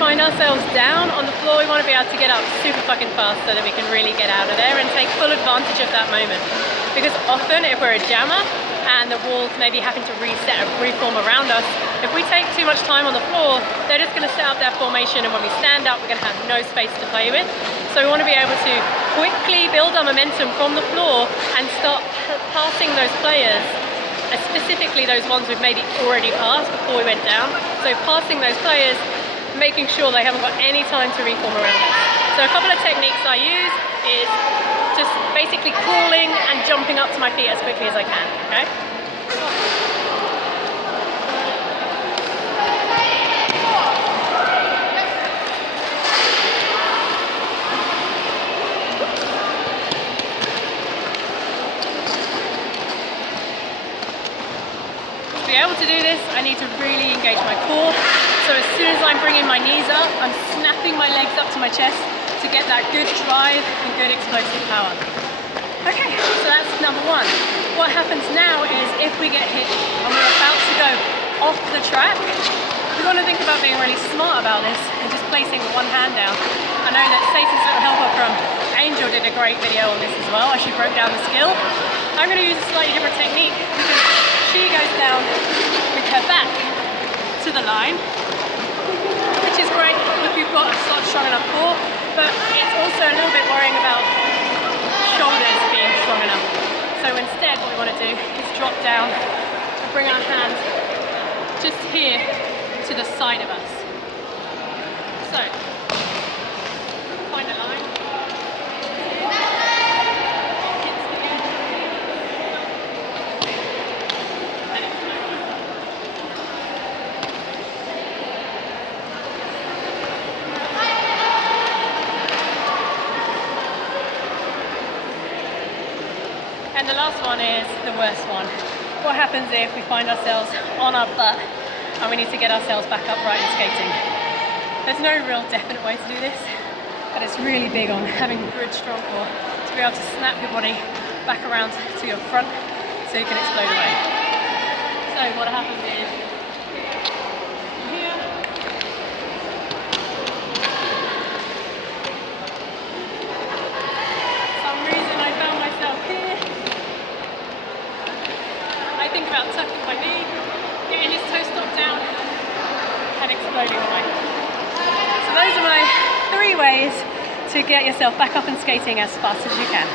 find ourselves down on the floor, we want to be able to get up super fucking fast so that we can really get out of there and take full advantage of that moment. Because often if we're a jammer and the walls maybe having to reset and reform around us, if we take too much time on the floor, they're just going to set up their formation, and when we stand up we're going to have no space to play with. So we want to be able to quickly build our momentum from the floor and start passing those players, specifically those ones we've maybe already passed before we went down. So passing those players, making sure they haven't got any time to reform around us. So a couple of techniques I use is just basically crawling and jumping up to my feet as quickly as I can, okay? To be able to do this, I need to really engage my core. So as soon as I'm bringing my knees up, I'm snapping my legs up to my chest to get that good drive and good explosive power. Okay, so that's number one. What happens now is if we get hit and we're about to go off the track, we want to think about being really smart about this and just placing one hand down. I know that Satan's little helper from Angel did a great video on this as well, as she broke down the skill. I'm going to use a slightly different technique because she goes down with her back to the line, which is great if you've got a strong enough core, but it's also a little bit worrying about shoulders being strong enough. So instead what we want to do is drop down and bring our hands just here to the side of us. So, find a line. And the last one is the worst one. What happens if we find ourselves on our butt and we need to get ourselves back upright in skating? There's no real definite way to do this, but it's really big on having a good strong core to be able to snap your body back around to your front so you can explode away. So what happens is here, for some reason I found myself here. I think about tucking my knee, getting his toe stop down and exploding away. So those are my 3 ways to get yourself back up and skating as fast as you can.